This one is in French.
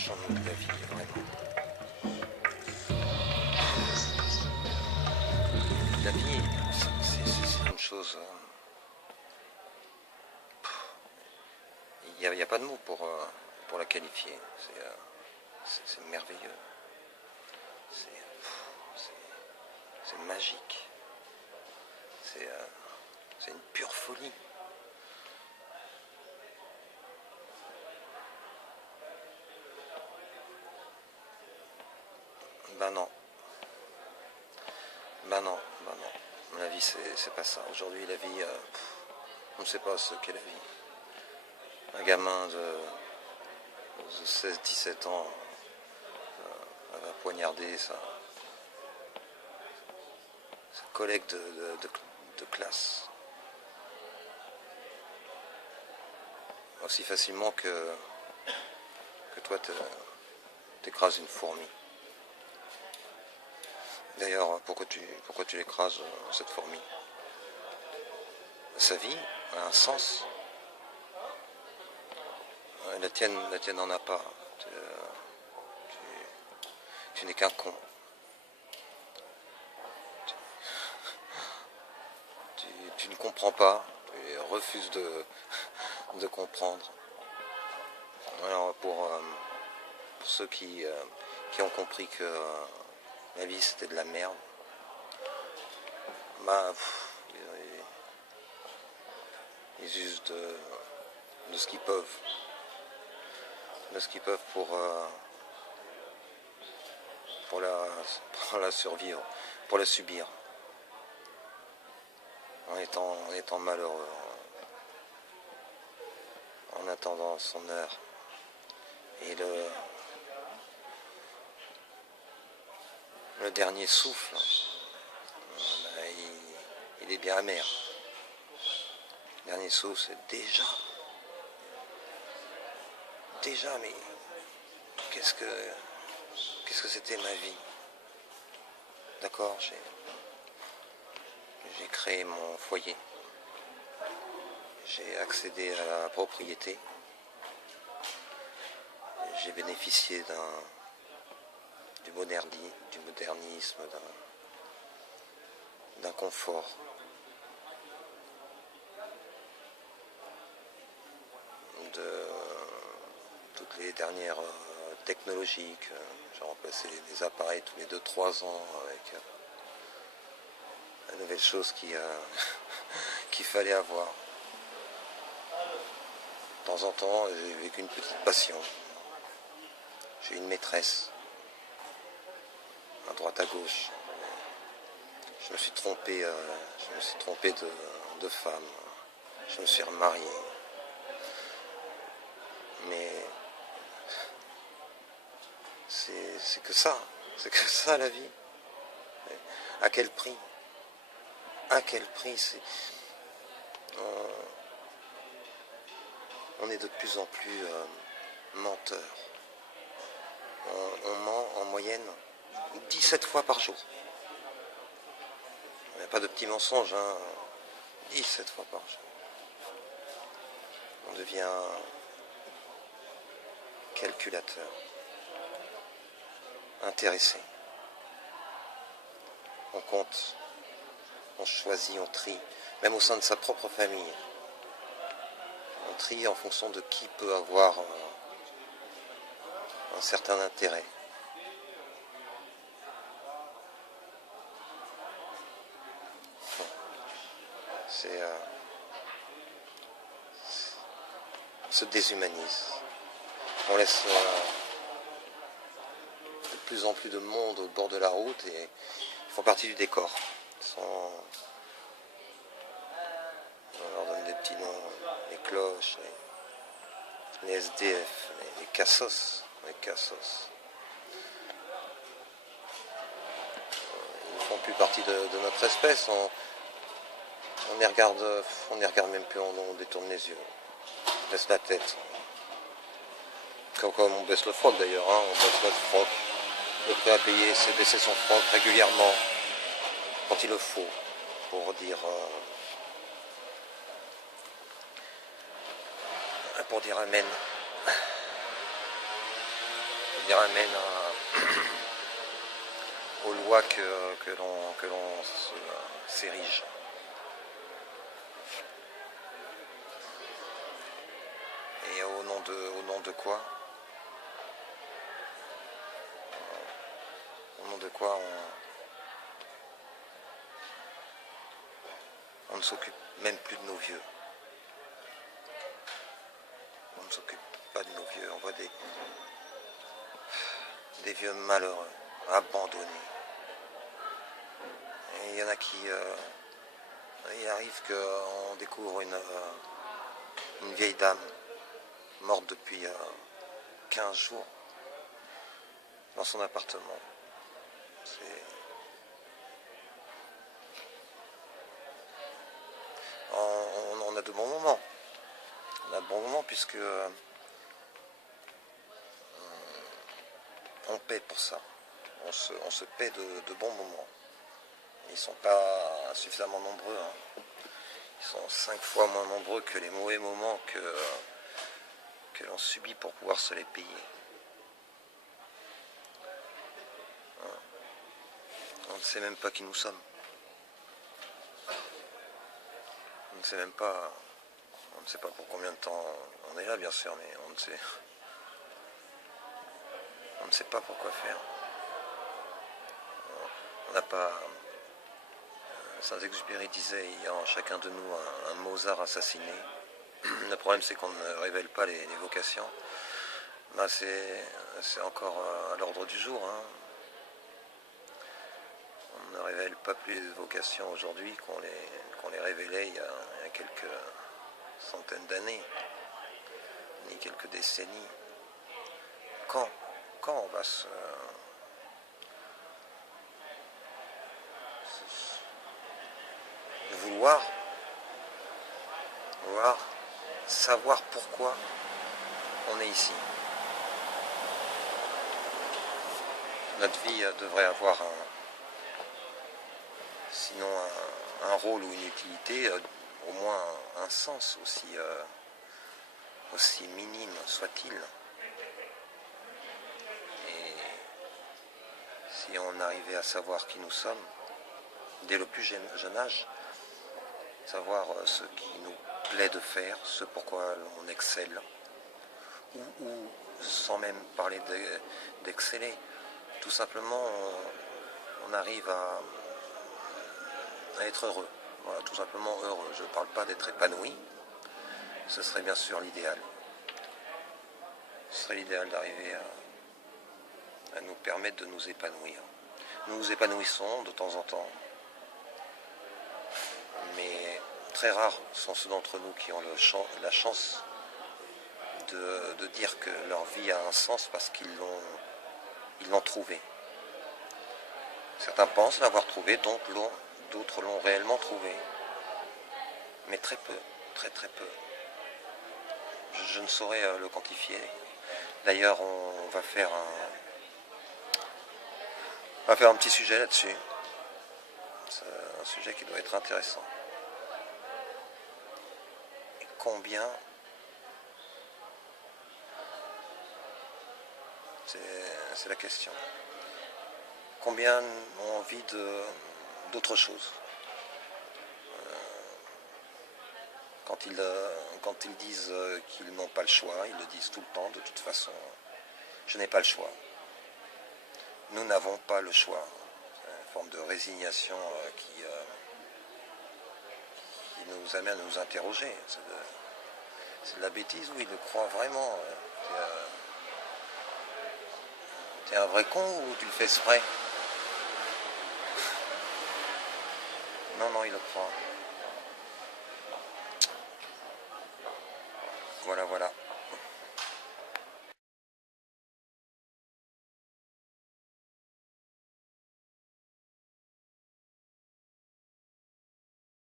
change la vie, vraiment. La vie, c'est une chose... Il n'y a pas de mots pour la qualifier. C'est merveilleux. C'est magique. C'est une pure folie. Ben non. Ben non, ben non. La vie, c'est pas ça. Aujourd'hui, la vie, on ne sait pas ce qu'est la vie. Un gamin de 16-17 ans va poignarder sa collègue de classe aussi facilement que toi t'écrases une fourmi. D'ailleurs, pourquoi tu l'écrases, cette fourmi? Sa vie a un sens. La tienne n'en a pas. Tu n'es qu'un con. Tu ne comprends pas. Tu refuses de comprendre. Alors pour ceux qui ont compris que la vie c'était de la merde, bah, ils usent de ce qu'ils peuvent. De ce qu'ils peuvent pour la survivre, pour la subir, en étant malheureux, en attendant son heure. Et le dernier souffle, il est bien amer. Le dernier souffle, c'est déjà, mais qu'est-ce que c'était ma vie? D'accord, j'ai créé mon foyer, j'ai accédé à la propriété, j'ai bénéficié du modernisme, d'un confort. De toutes les dernières technologies, j'ai remplacé les appareils tous les 2-3 ans avec la nouvelle chose qu'il fallait avoir. De temps en temps, j'ai vécu une petite passion. J'ai une maîtresse, à droite à gauche. Je me suis trompé de femme. Je me suis remarié. Mais c'est que ça la vie. À quel prix? À quel prix? On est de plus en plus menteurs. On ment en moyenne 17 fois par jour. Il n'y a pas de petits mensonges, hein. 17 fois par jour. On devient calculateur, intéressé. On compte, on choisit, on trie, même au sein de sa propre famille. On trie en fonction de qui peut avoir un certain intérêt. On se déshumanise. On laisse de plus en plus de monde au bord de la route et ils font partie du décor. On leur donne des petits noms, les cloches, les SDF, les cassos. Ils ne font plus partie de notre espèce. On les regarde même plus, on détourne les yeux, on baisse la tête. Comme on baisse le froc d'ailleurs, hein, on baisse notre froc. Le prêt à payer, c'est baisser son froc régulièrement, quand il le faut, pour dire amen. qui ramène aux lois que l'on s'érige. Et au nom de quoi? Au nom de quoi on ne s'occupe même plus de nos vieux. On ne s'occupe pas de nos vieux. On voit des vieux malheureux, abandonnés. Et il y en a qui... il arrive qu'on découvre une vieille dame morte depuis 15 jours dans son appartement. On a de bons moments. On a de bons moments puisque on paie pour ça. On se paie de bons moments. Ils ne sont pas suffisamment nombreux. Hein. Ils sont 5 fois moins nombreux que les mauvais moments que l'on subit pour pouvoir se les payer. On ne sait même pas qui nous sommes. On ne sait même pas, on ne sait pas pour combien de temps on est là, bien sûr, mais on ne sait pas pourquoi faire. On n'a pas... Saint-Exupéry disait, il y a en chacun de nous un Mozart assassiné. Le problème, c'est qu'on ne révèle pas les vocations. Ben, c'est encore à l'ordre du jour. Hein. On ne révèle pas plus les vocations aujourd'hui qu'on les révélait il y a quelques centaines d'années, ni quelques décennies. Quand on va vouloir savoir pourquoi on est ici. Notre vie devrait avoir sinon un rôle ou une utilité, au moins un sens aussi minime soit-il. Et si on arrivait à savoir qui nous sommes, dès le plus jeune âge, savoir ce qui nous plaît de faire, ce pourquoi on excelle, ou sans même parler d'exceller, tout simplement on arrive à être heureux, voilà, tout simplement heureux. Je ne parle pas d'être épanoui, ce serait bien sûr l'idéal. Ce serait l'idéal d'arriver à nous permettre de nous épanouir. Nous nous épanouissons de temps en temps, mais très rares sont ceux d'entre nous qui ont la chance de dire que leur vie a un sens parce qu'ils l'ont trouvé. Certains pensent l'avoir trouvé, d'autres l'ont réellement trouvé, mais très peu, très très peu. Je ne saurais le quantifier. D'ailleurs, on va faire un petit sujet là-dessus. C'est un sujet qui doit être intéressant. Et combien c'est la question. Combien ont envie d'autre chose quand ils disent qu'ils n'ont pas le choix, ils le disent tout le temps, de toute façon, je n'ai pas le choix. Nous n'avons pas le choix. C'est une forme de résignation qui nous amène à nous interroger. C'est de la bêtise, ou ils le croient vraiment. T'es un vrai con ou tu le fais exprès? Non, il le croit. Voilà.